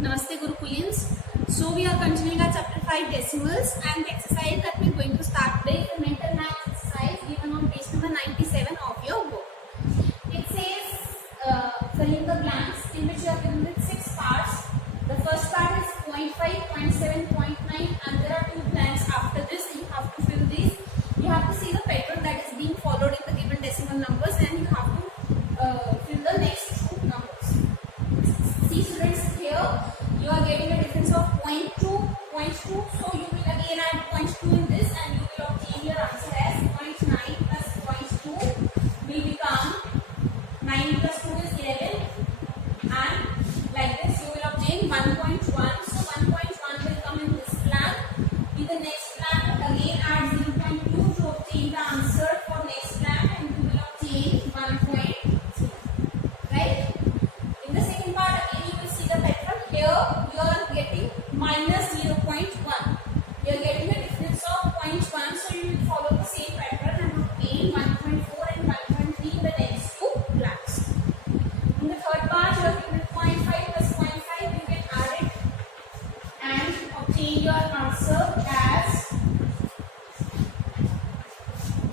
Namaste Gurukulians. So we are continuing our chapter 5 decimals, and the exercise that we are going to start today is the mental math exercise given on page number 97 of your book. It says fill in the blanks, in which you are given with 6 parts. The first part is 0.5, 0.7, 0.9, and there are 2 blanks after this. You have to fill these. You have to see the pattern that is being followed in the given decimal numbers, and you have to fill the next 2 numbers. See students, here you are getting a difference of 0.2, so you will again add 0.2 in this, and you will obtain your answer as 0.9 plus 0.2 will become 9 plus 2 is 11, and like this you will obtain 1.1. So 1.1 will come in this blank. In the next blank again add 0.2 to obtain the answer for next blank, and you will obtain 1.0. Right? In the second part again you will see the pattern. Here you are getting minus 0.1. You are getting a difference of 0.1, so you will follow the same pattern and obtain 1.4 and 1.3 in the next 2 blanks. In the third part you are given 0.5 plus 0.5. You can add it and obtain your answer as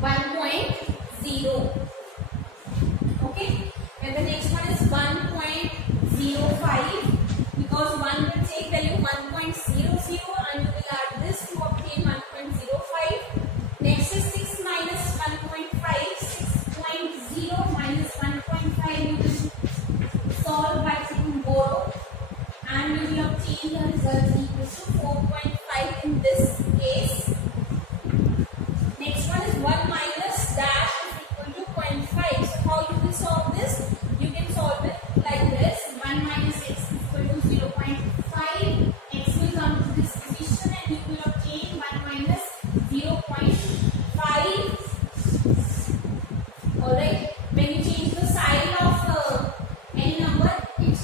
1.0. Okay, and the next one is 1.05, because 1 will take value 1.00 and you will add this to obtain 1.05. Next is 6 minus 1.5, 6.0 minus 1.5 you will solve by taking borrow, and you will obtain the result equal to 4.5 in this case. Next one is 1 minus dash is equal to 0.5. So how you will solve this? You can solve it like this. 1 minus x is equal to 0.5. X will come to this position and you will obtain 1 minus 0.5. Alright. When you change the sign of any number, its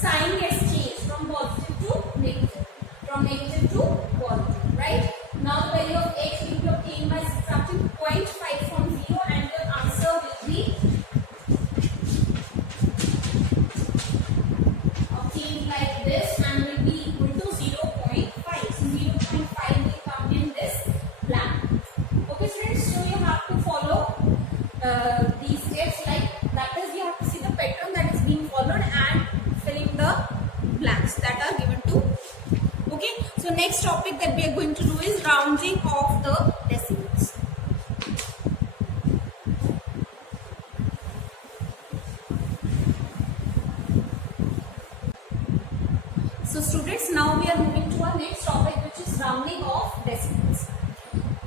sign gets changed from positive to negative. From negative to positive. Right? Now the value of x will be obtained by subtracting 0.5 from 0, and your answer will be obtained like this and will be equal to 0.5. So 0.5 will come in this blank. Okay students, so you have to follow these steps, like that is you have to see the pattern that is being followed and filling the blanks that are given to. Okay, so next topic that we are going to do is rounding of the decimals. So students, now we are moving to our next topic, which is rounding of decimals.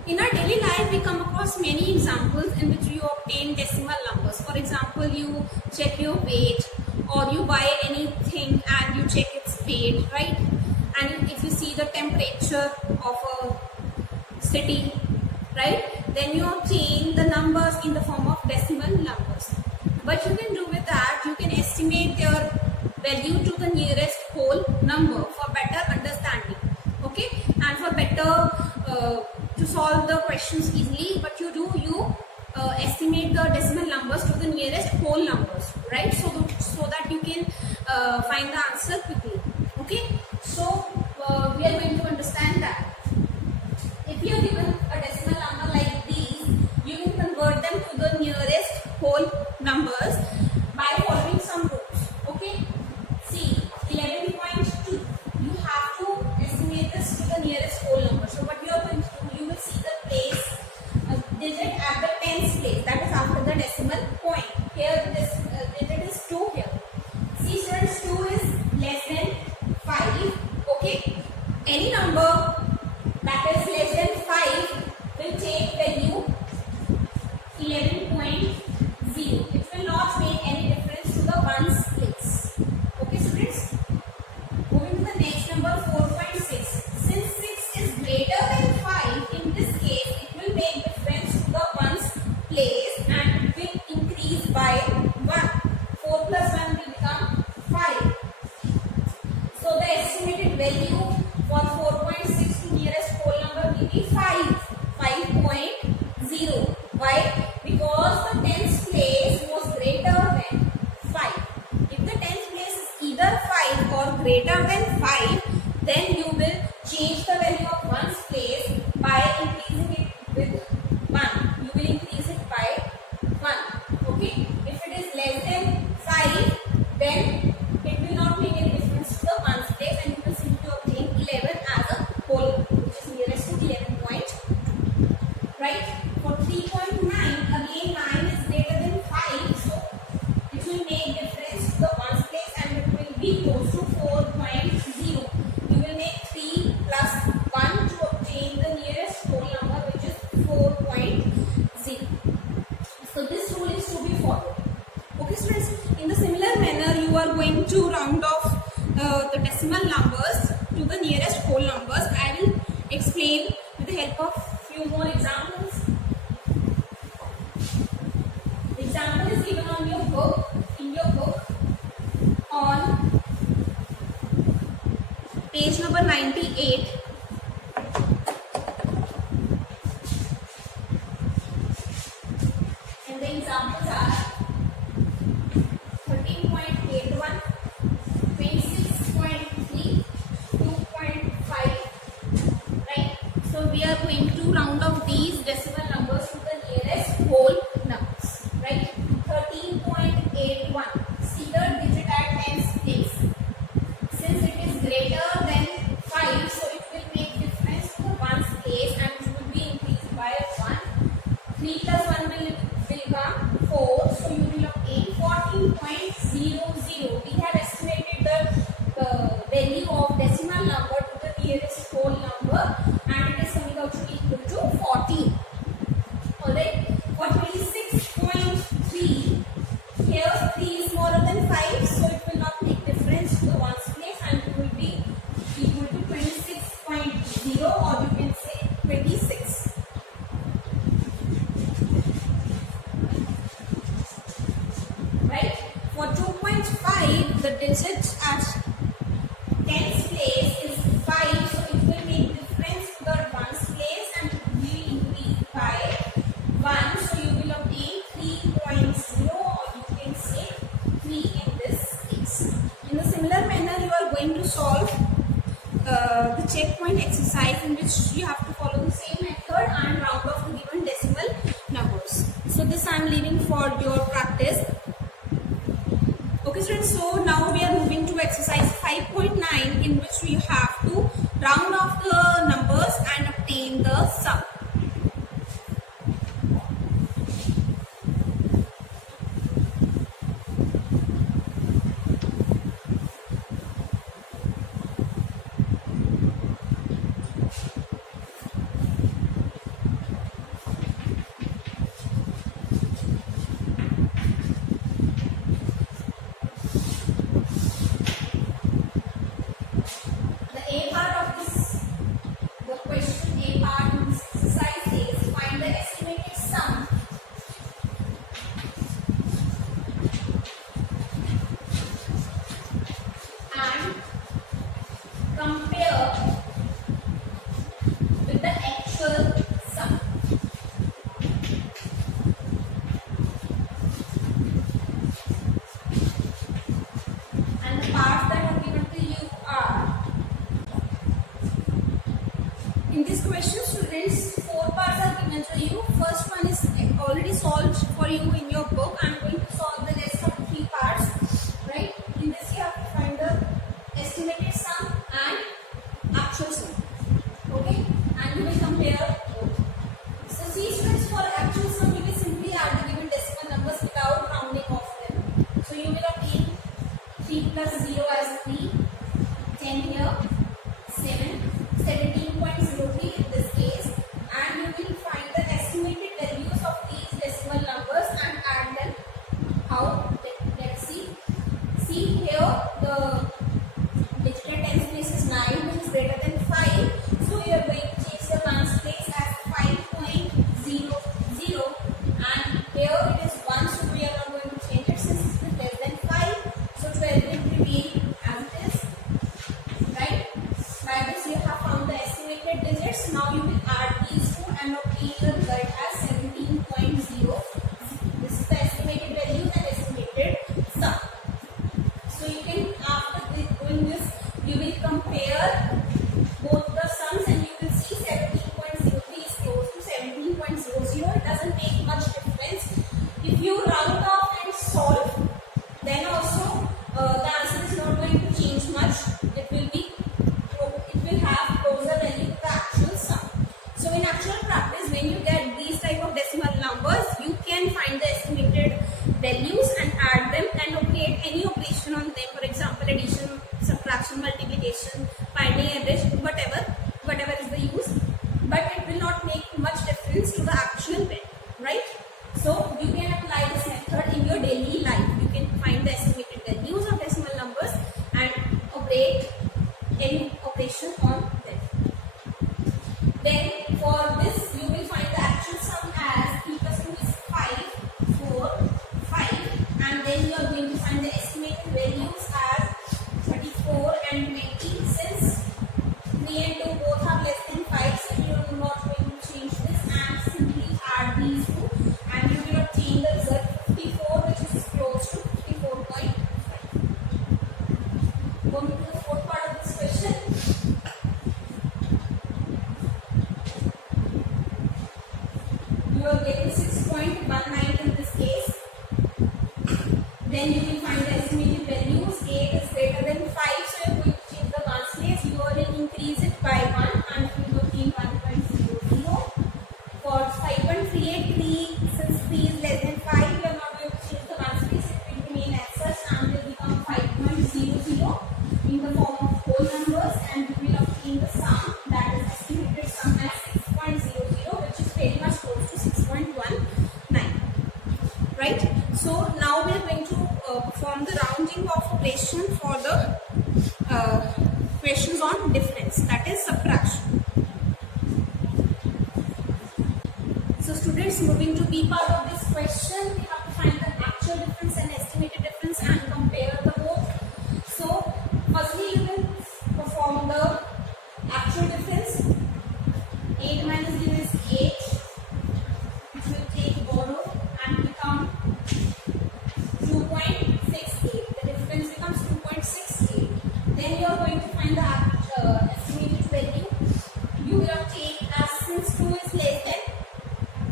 In our daily life, we come across many examples in which you obtain decimal numbers. For example, you check your weight, or you buy anything and you check its weight, right? And if you see the temperature of a city, right, then you obtain the numbers in the form of decimal numbers. What you can do with that, you can estimate your value to the nearest whole number for better understanding. Okay, and for better to solve the questions easily, what you do, you estimate the decimal numbers to the nearest whole numbers, right? So that you can find the answer quickly. Okay, so we are going to understand that if you are given a decimal number like these, you can convert them to the nearest whole numbers by following some rules. Okay, see 11.2, you have to estimate this to the nearest whole number. So what you are going to do, you will see the place digit at the tens place, that is after the decimal point. Here this digit is 2 here. See students, 2 is less than 5. Okay, any number that is less than 5 will take value 11.0. It will not make any difference to the ones place. Okay students, moving to the next number, 4.6. Since 6 is greater than 5, in this case it will make difference to the ones place and it will increase by 1. 4 plus 1 will become 5. So the estimated value for 4.6 to nearest whole number will be 5.0. Why? Because the tens place was greater than 5. If the tens place is either 5 or greater than 5, then you will change the value of 1's place by increasing it with 1. You will increase it by 1. Okay. If it is less than 5, then it will not make any difference to the 1's place, and you will simply obtain 11 as a whole, which is nearest to 11 point. Right? For 3.9, again 9 is greater than 5, so it will make difference to the 1's place and it will be close to 4.0. You will make 3 plus 1 to obtain the nearest whole number, which is 4.0. So this rule is to be followed. Okay students, in the similar manner you are going to round off the decimal numbers to the nearest whole numbers. I will explain with the help of few more examples. The example is given on your book, in your book, on page number 98. And the examples are 13.81, 26.3, 2.5. Right? So we are going to round off these decimal numbers to the nearest whole numbers. Right? 13.81. See the digit at 10's place. Since it is greater than 5, so it will make difference to the 1's place and it will be increased by 1. 3 plus 1 will become 4, so you will obtain 14.00. We have estimated the value of decimal number to the nearest whole number, and it is coming out to be equal to 14. Alright, for 26.3, here 3 is smaller than 5, so it will not make difference to the 1's place and it will be equal to 26.0, or you can say 26. Right? For 2.5, the digit at 10's place is 5, so it will make difference to the 1's place and it will increase by 1, so you will obtain 3.0, or you can say 3 in this case. In a similar manner, you are going to solve the checkpoint exercise, in which you have to follow the same method and round off the given decimal numbers. So this I am leaving for your practice. Okay students, so now we are moving to exercise 5.9, in which we have to round off the numbers and obtain the sum. In this question, students, 4 parts are given to you. First one is already solved for you in your book. I am going to solve the rest of the 3 parts. Right? In this, you have to find the estimated sum and actual sum. Okay? And you will compare both. So, see, students, for actual sum, you will simply add the given decimal numbers without rounding off them. So, you will obtain 3 plus 0 as 3, 10 here, 7, 17.03 in this case, and you will find the estimated values of these decimal numbers and add them. How? Let's see. See here, the digit at 10's place is 9, which is greater than 5. So we are going to change the 1's place as 5.00, and here it is 1, so we are not going to change it since it is less than 5. So 12 will remain as it is. Right? By this you have found the estimated digits. Now you will add these two and obtain the result as 17.0. This is the estimated value and estimated sum. So you can, after doing this subtraction, multiplication, finding average, whatever is the use, but it will not make much difference to the actual value, right? So you can apply this method in your daily life. You can find the estimated values of decimal numbers and operate any operation on them. Then for this you will find the actual sum as p plus 2 is 5, 4, 5, and then you are going to find the estimated values as 34 and 20. Since 3 and 2 both are less than 5, so you are not going to change this and simply add these two and you will obtain the result 54, which is close to 54.5. Going to the fourth part of this question. You are getting 6.19 in this case. Then you will find the estimated values. 8 is greater than 5, so you are going to change the ones place. You will increase it by 1 and you will obtain 1.00. For 5.383, since 3 is less than 5, you are not going to change the ones place. It will remain as such and will become 5.00 in the form of whole numbers, and you will obtain the sum, that is estimated sum as 6.00, which is very much close to 6.19. Right? So now we are going to perform the rounding off operation for the questions on difference, that is subtraction. So students, moving to B part of this question, we have to find the actual difference and estimated difference and compare the both. So firstly you will perform the actual difference. 8 minus 0 is 8, which will take borrow and become 2.68. The difference becomes 2.68. Then you are going to find the estimated value. You will obtain, as since 2 is less than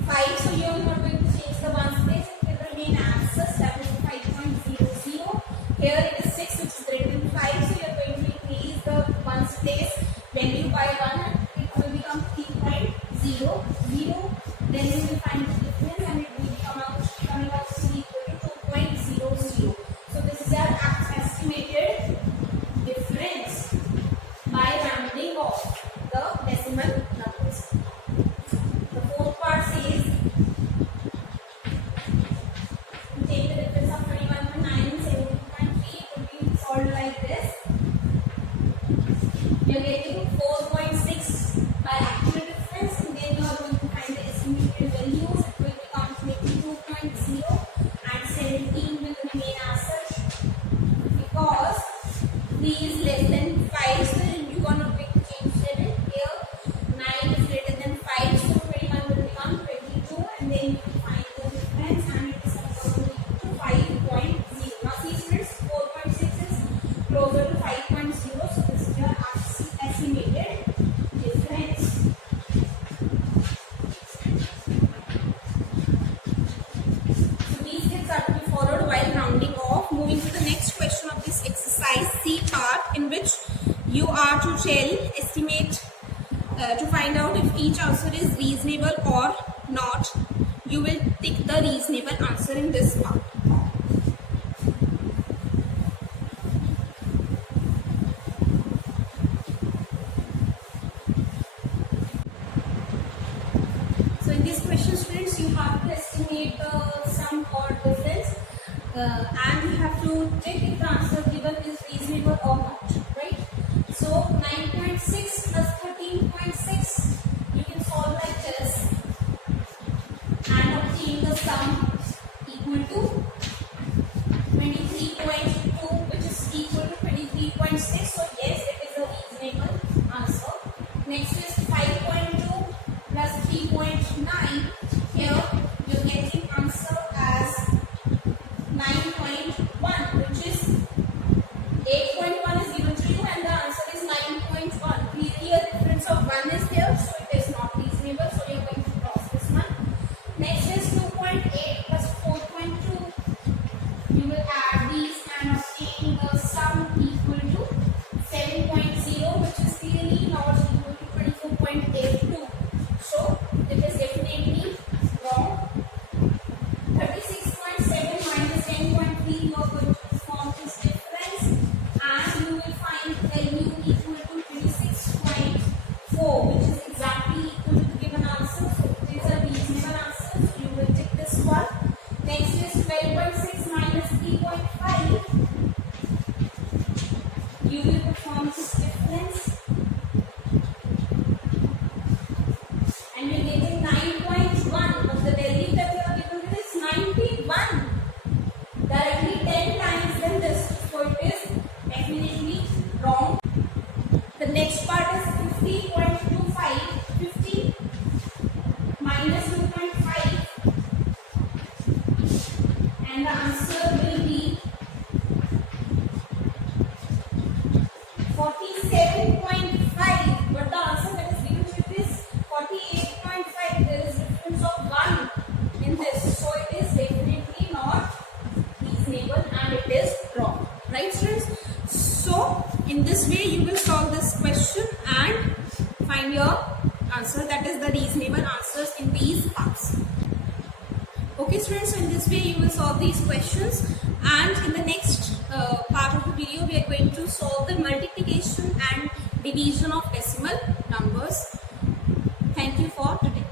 5, so you are not going to change the ones place. It will remain as such, that is 5.00. Here it is 6, which is greater than 5, so you are going to increase the ones place value by 1 and it will become 3.00. Then you will find the difference and it will coming out to be equal to 2.00. So this is our estimated difference by rounding off the decimal numbers. The fourth part says to take the difference of 21.9 and 17.3, it will be solved like this. You are getting 4.6 by actual difference, and then you are going to find the estimated values. It will become 22.0 and 17 will remain as such because 3 is less than 5, so you are not going to change 7. Here 9 is greater than 5, so 21 will become 22, and then you will find the difference and it is equal to 5.0. Now see students, 4.6 is closer to 5.0, so this is your estimated difference. So these steps are to be followed while rounding off. Moving to the next question of this exercise, C part, in which you are to estimate to find out if each answer is reasonable or not. You will tick the reasonable answer in this part. So in this question, students, you have to estimate the sum or difference and you have to check if the answer given is reasonable or not, right? So 9.6 plus 13.6, you can solve like this and obtain the sum equal to 23.2, which is equal to 23.6. So yes, it is a reasonable answer. Next is 5.2 plus 3.9. Here you are getting answer as 9.1, which is 8.1 is given to you and the answer is 9.1. Clearly a difference of 1 is there, so it is not reasonable, so you are going to cross this one. Next is 2.8 plus 4.2. You will add these and obtain the sum equal to 7.0, which is clearly not equal to 24.82. So it is definitely wrong. next part is 50.25. 50 minus 2.5, and the answer will be 47.5. But the answer that is given with this 48.5. There is difference of 1 in this, so it is definitely not reasonable and it is wrong. Right, students? So in this way you will solve this question and find your answer, that is the reasonable answers in these parts. Okay students, so in this way you will solve these questions, and in the next part of the video we are going to solve the multiplication and division of decimal numbers. Thank you for today.